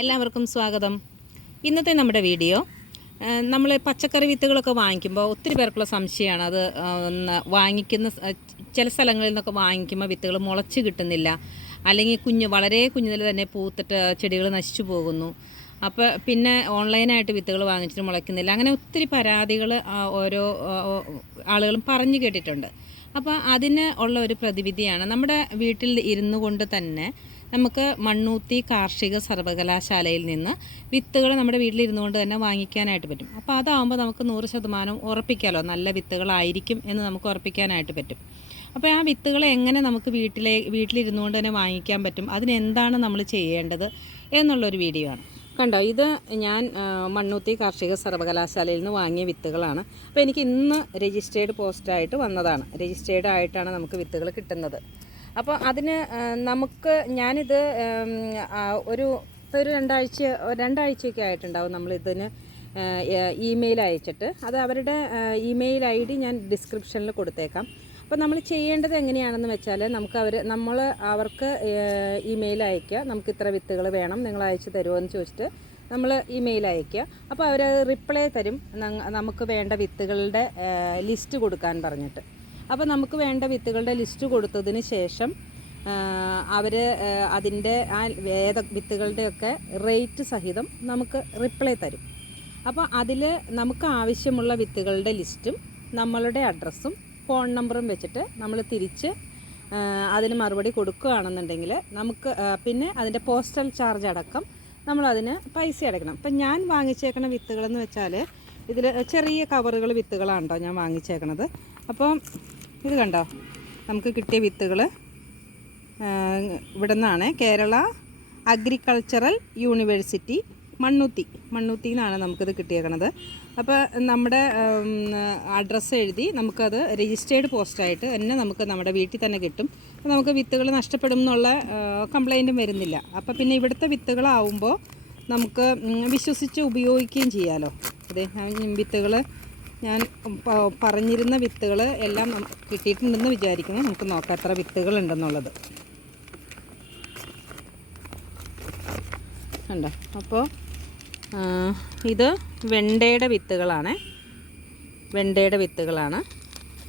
എല്ലാവർക്കും സ്വാഗതം. ഇന്നത്തെ നമ്മുടെ വീഡിയോ നമ്മൾ പച്ചക്കറി വിത്തുകളൊക്കെ വാങ്ങിക്കുമ്പോൾ ഒത്തിരി പേർക്കുള്ള സംശയമാണ്. അത് വാങ്ങിക്കുന്ന ചില സ്ഥലങ്ങളിൽ നിന്നൊക്കെ വാങ്ങിക്കുമ്പോൾ വിത്തുകൾ മുളച്ച് കിട്ടുന്നില്ല, അല്ലെങ്കിൽ വളരെ കുഞ്ഞിൽ തന്നെ പൂത്തിട്ട് ചെടികൾ നശിച്ചു പോകുന്നു. അപ്പോൾ പിന്നെ ഓൺലൈനായിട്ട് വിത്തുകൾ വാങ്ങിച്ചിട്ട് മുളയ്ക്കുന്നില്ല. അങ്ങനെ ഒത്തിരി പരാതികൾ ഓരോ ആളുകളും പറഞ്ഞു കേട്ടിട്ടുണ്ട്. അപ്പോൾ അതിന് ഉള്ള ഒരു പ്രതിവിധിയാണ് നമ്മുടെ വീട്ടിൽ ഇരുന്നു കൊണ്ട് തന്നെ നമുക്ക് മണ്ണൂത്തി കാർഷിക സർവകലാശാലയിൽ നിന്ന് വിത്തുകൾ നമ്മുടെ വീട്ടിലിരുന്നു കൊണ്ട് തന്നെ വാങ്ങിക്കാനായിട്ട് പറ്റും. അപ്പോൾ അതാകുമ്പോൾ നമുക്ക് 100% ഉറപ്പിക്കാമല്ലോ, നല്ല വിത്തുകളായിരിക്കും എന്ന് നമുക്ക് ഉറപ്പിക്കാനായിട്ട് പറ്റും. അപ്പോൾ ആ വിത്തുകൾ എങ്ങനെ നമുക്ക് വീട്ടിലിരുന്നു കൊണ്ട് തന്നെ വാങ്ങിക്കാൻ പറ്റും, അതിനെന്താണ് നമ്മൾ ചെയ്യേണ്ടത് എന്നുള്ളൊരു വീഡിയോ ആണ്. കണ്ടോ, ഇത് ഞാൻ മണ്ണൂത്തി കാർഷിക സർവകലാശാലയിൽ നിന്ന് വാങ്ങിയ വിത്തുകളാണ്. അപ്പോൾ എനിക്ക് ഇന്ന് രജിസ്റ്റേർഡ് പോസ്റ്റായിട്ട് വന്നതാണ്. രജിസ്റ്റേർഡ് ആയിട്ടാണ് നമുക്ക് വിത്തുകൾ കിട്ടുന്നത്. അപ്പോൾ അതിന് ഞാനിത് ഒരു രണ്ടാഴ്ചയൊക്കെ ആയിട്ടുണ്ടാവും നമ്മളിതിന് ഇമെയിൽ അയച്ചിട്ട്. അത് അവരുടെ ഇമെയിൽ ID ഞാൻ ഡിസ്ക്രിപ്ഷനിൽ കൊടുത്തേക്കാം. അപ്പോൾ നമ്മൾ ചെയ്യേണ്ടത് എങ്ങനെയാണെന്ന് വെച്ചാൽ അവർക്ക് ഇമെയിൽ അയയ്ക്കുക. നമുക്ക് ഇത്ര വിത്തുകൾ വേണം, നിങ്ങൾ അയച്ചു തരുമോ എന്ന് ചോദിച്ചിട്ട് നമ്മൾ ഇമെയിൽ അയയ്ക്കുക. അപ്പോൾ അവർ റിപ്ലൈ തരും, നമുക്ക് വേണ്ട വിത്തുകളുടെ ലിസ്റ്റ് കൊടുക്കാൻ പറഞ്ഞിട്ട്. അപ്പോൾ നമുക്ക് വേണ്ട വിത്തുകളുടെ ലിസ്റ്റ് കൊടുത്തതിന് ശേഷം അവർ അതിൻ്റെ വിത്തുകളുടെയൊക്കെ റേറ്റ് സഹിതം നമുക്ക് റിപ്ലൈ തരും. അപ്പോൾ അതിൽ നമുക്ക് ആവശ്യമുള്ള വിത്തുകളുടെ ലിസ്റ്റും നമ്മളുടെ അഡ്രസ്സും ഫോൺ നമ്പറും വെച്ചിട്ട് നമ്മൾ തിരിച്ച് അതിന് മറുപടി കൊടുക്കുകയാണെന്നുണ്ടെങ്കിൽ നമുക്ക് പിന്നെ അതിൻ്റെ പോസ്റ്റൽ ചാർജ് അടക്കം നമ്മളതിന് പൈസ അടയ്ക്കണം. അപ്പം ഞാൻ വാങ്ങിച്ചേക്കണ വിത്തുകളെന്ന് വെച്ചാൽ ഇതിൽ ചെറിയ കവറുകൾ വിത്തുകളാണോ ഞാൻ വാങ്ങിച്ചേക്കണത്. അപ്പോൾ ഇത് കണ്ടോ, നമുക്ക് കിട്ടിയ വിത്തുകൾ ഇവിടെ നിന്നാണ്. കേരള അഗ്രികൾച്ചറൽ യൂണിവേഴ്സിറ്റി മണ്ണൂത്തി എന്നാണ് നമുക്കിത് കിട്ടിയേക്കണത്. അപ്പോൾ നമ്മുടെ അഡ്രസ്സ് എഴുതി നമുക്കത് രജിസ്റ്റേർഡ് പോസ്റ്റായിട്ട് തന്നെ നമുക്ക് നമ്മുടെ വീട്ടിൽ തന്നെ കിട്ടും. അപ്പോൾ നമുക്ക് വിത്തുകൾ നഷ്ടപ്പെടും എന്നുള്ള കംപ്ലൈൻറ്റും വരുന്നില്ല. അപ്പോൾ പിന്നെ ഇവിടുത്തെ വിത്തുകളാവുമ്പോൾ നമുക്ക് വിശ്വസിച്ച് ഉപയോഗിക്കുകയും ചെയ്യാമല്ലോ. അതെ, വിത്തുകൾ ഞാൻ പറഞ്ഞിരുന്ന വിത്തുകൾ എല്ലാം കിട്ടിയിട്ടുണ്ടെന്ന് വിചാരിക്കുന്നു. നമുക്ക് നോക്കാം എത്ര വിത്തുകളുണ്ടെന്നുള്ളത്. ഉണ്ടോ? അപ്പോൾ ഇത് വെണ്ടയുടെ വിത്തുകളാണ്.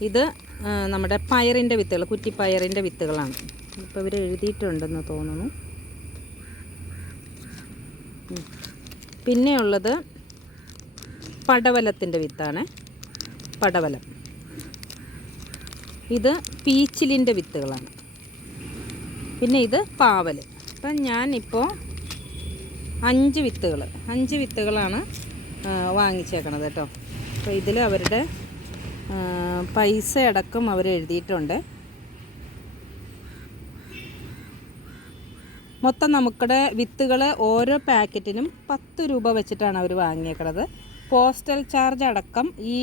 ഇത് നമ്മുടെ പയറിൻ്റെ വിത്തുകൾ, കുറ്റിപ്പയറിൻ്റെ വിത്തുകളാണ്. ഇപ്പോൾ ഇവർ എഴുതിയിട്ടുണ്ടെന്ന് തോന്നുന്നു. പിന്നെയുള്ളത് പടവലത്തിൻ്റെ വിത്താണ്. പടവലം. ഇത് പീച്ചിലിൻ്റെ വിത്തുകളാണ്. പിന്നെ ഇത് പാവൽ. അപ്പം ഞാനിപ്പോൾ 5 വിത്തുകളാണ് വാങ്ങിച്ചേക്കണത് കേട്ടോ. അപ്പോൾ ഇതിൽ അവരുടെ പൈസ അടക്കം അവർ എഴുതിയിട്ടുണ്ട്. മൊത്തം നമുക്കിടെ വിത്തുകൾ ഓരോ പാക്കറ്റിനും 10 രൂപ വെച്ചിട്ടാണ് അവർ വാങ്ങിയേക്കണത്. പോസ്റ്റൽ ചാർജ് അടക്കം ഈ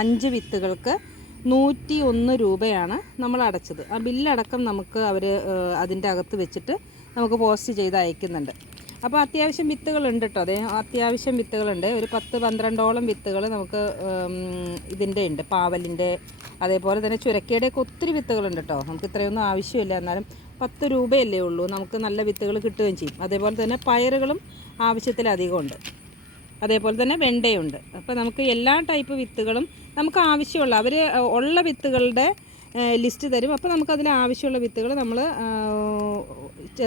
5 വിത്തുകൾക്ക് 101 രൂപയാണ് നമ്മൾ അടച്ചത്. ആ ബില്ലടക്കം നമുക്ക് അവർ അതിൻ്റെ അകത്ത് വെച്ചിട്ട് നമുക്ക് പോസ്റ്റ് ചെയ്ത് അയക്കുന്നുണ്ട്. അപ്പോൾ അത്യാവശ്യം വിത്തുകളുണ്ട് കേട്ടോ. അത്യാവശ്യം വിത്തുകളുണ്ട്. ഒരു 10-12ഓളം വിത്തുകൾ നമുക്ക് ഇതിൻ്റെ ഉണ്ട്, പാവലിൻ്റെ. അതേപോലെ തന്നെ ചുരക്കയുടെയൊക്കെ ഒത്തിരി വിത്തുകളുണ്ട് കേട്ടോ. നമുക്ക് ഇത്രയൊന്നും ആവശ്യമില്ല, എന്നാലും 10 രൂപയല്ലേ ഉള്ളൂ, നമുക്ക് നല്ല വിത്തുകൾ കിട്ടുകയും ചെയ്യും. അതേപോലെ തന്നെ പയറുകളും ആവശ്യത്തിലധികം ഉണ്ട്. അതേപോലെ തന്നെ വെണ്ടയുണ്ട്. അപ്പോൾ നമുക്ക് എല്ലാ ടൈപ്പ് വിത്തുകളും നമുക്ക് ആവശ്യമുള്ള അവർ ഉള്ള വിത്തുകളുടെ ലിസ്റ്റ് തരും. അപ്പോൾ നമുക്കതിൽ ആവശ്യമുള്ള വിത്തുകൾ നമ്മൾ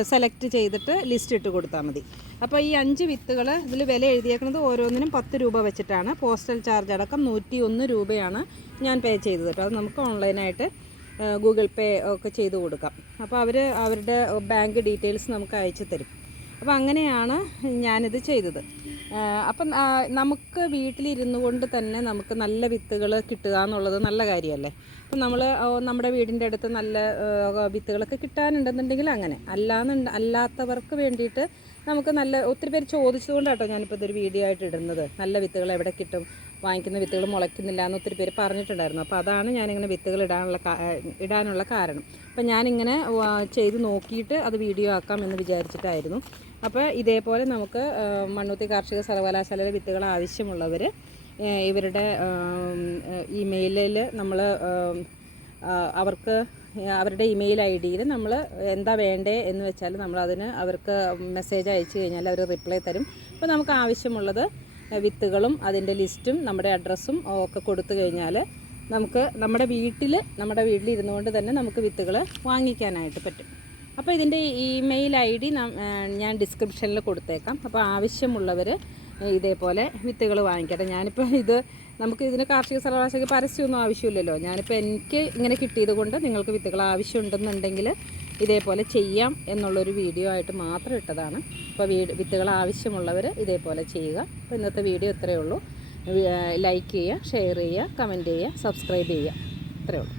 സെലക്ട് ചെയ്തിട്ട് ലിസ്റ്റ് ഇട്ട് കൊടുത്താൽ മതി. അപ്പോൾ ഈ 5 വിത്തുകൾ ഇതിൽ വില എഴുതിയേക്കുന്നത് ഓരോന്നിനും 10 രൂപ വെച്ചിട്ടാണ്. പോസ്റ്റൽ ചാർജ് അടക്കം 101 രൂപയാണ് ഞാൻ പേ ചെയ്തത് കേട്ടോ. അത് നമുക്ക് ഓൺലൈനായിട്ട് ഗൂഗിൾ പേ ഒക്കെ ചെയ്ത് കൊടുക്കാം. അപ്പോൾ അവരുടെ ബാങ്ക് ഡീറ്റെയിൽസ് നമുക്ക് അയച്ചു തരും. അപ്പോൾ അങ്ങനെയാണ് ഞാനിത് ചെയ്തത്. അപ്പം നമുക്ക് വീട്ടിലിരുന്നു കൊണ്ട് തന്നെ നമുക്ക് നല്ല വിത്തുകൾ കിട്ടുക എന്നുള്ളത് നല്ല കാര്യമല്ലേ. അപ്പം നമ്മുടെ വീടിൻ്റെ അടുത്ത് നല്ല വിത്തുകളൊക്കെ കിട്ടാനുണ്ടെന്നുണ്ടെങ്കിൽ അങ്ങനെ, അല്ലാത്തവർക്ക് വേണ്ടിയിട്ട് നമുക്ക് ഒത്തിരി പേര് ചോദിച്ചതുകൊണ്ടാട്ടോ ഞാനിപ്പോൾ ഇതൊരു വീഡിയോ ആയിട്ട് ഇടുന്നത്. നല്ല വിത്തുകൾ എവിടെ കിട്ടും, വാങ്ങിക്കുന്ന വിത്തുകൾ മുളയ്ക്കുന്നില്ല എന്ന് ഒത്തിരി പേര് പറഞ്ഞിട്ടുണ്ടായിരുന്നു. അപ്പോൾ അതാണ് ഞാനിങ്ങനെ വിത്തുകൾ ഇടാനുള്ള കാരണം. അപ്പം ഞാനിങ്ങനെ ചെയ്ത് നോക്കിയിട്ട് അത് വീഡിയോ ആക്കാം എന്ന് വിചാരിച്ചിട്ടായിരുന്നു. അപ്പോൾ ഇതേപോലെ നമുക്ക് മണ്ണൂത്തി കാർഷിക സർവകലാശാലയിലെ വിത്തുകൾ ആവശ്യമുള്ളവർ ഇവരുടെ ഇമെയിലിൽ നമ്മൾ അവർക്ക് അവരുടെ ഇമെയിൽ ID-യിൽ നമ്മൾ എന്താ വേണ്ടേ എന്ന് വെച്ചാൽ നമ്മളതിന് അവർക്ക് മെസ്സേജ് അയച്ചു കഴിഞ്ഞാൽ അവർ റിപ്ലൈ തരും. അപ്പോൾ നമുക്ക് ആവശ്യമുള്ളത് വിത്തുകളും അതിൻ്റെ ലിസ്റ്റും നമ്മുടെ അഡ്രസ്സും ഒക്കെ കൊടുത്തു കഴിഞ്ഞാൽ നമുക്ക് നമ്മുടെ വീട്ടിലിരുന്നുകൊണ്ട് തന്നെ നമുക്ക് വിത്തുകൾ വാങ്ങിക്കാനായിട്ട് പറ്റും. അപ്പോൾ ഇതിൻ്റെ ഇമെയിൽ ID ഞാൻ ഡിസ്ക്രിപ്ഷനിൽ കൊടുത്തേക്കാം. അപ്പോൾ ആവശ്യമുള്ളവർ ഇതേപോലെ വിത്തുകൾ വാങ്ങിക്കട്ടെ. ഞാനിപ്പോൾ നമുക്ക് ഇതിന് കാർഷിക സർവകലാശാലയ്ക്ക് പരസ്യമൊന്നും ആവശ്യമില്ലല്ലോ. ഞാനിപ്പോൾ എനിക്ക് ഇങ്ങനെ കിട്ടിയത് കൊണ്ട് നിങ്ങൾക്ക് വിത്തുകൾ ആവശ്യമുണ്ടെന്നുണ്ടെങ്കിൽ ഇതേപോലെ ചെയ്യാം എന്നുള്ളൊരു വീഡിയോ ആയിട്ട് മാത്രം ഇട്ടതാണ്. അപ്പോൾ വിത്തുകൾ ആവശ്യമുള്ളവർ ഇതേപോലെ ചെയ്യുക. അപ്പോൾ ഇന്നത്തെ വീഡിയോ ഇത്രയേ ഉള്ളൂ. ലൈക്ക് ചെയ്യുക, ഷെയർ ചെയ്യുക, കമൻറ്റ് ചെയ്യുക, സബ്സ്ക്രൈബ് ചെയ്യുക. ഇത്രയേ ഉള്ളൂ.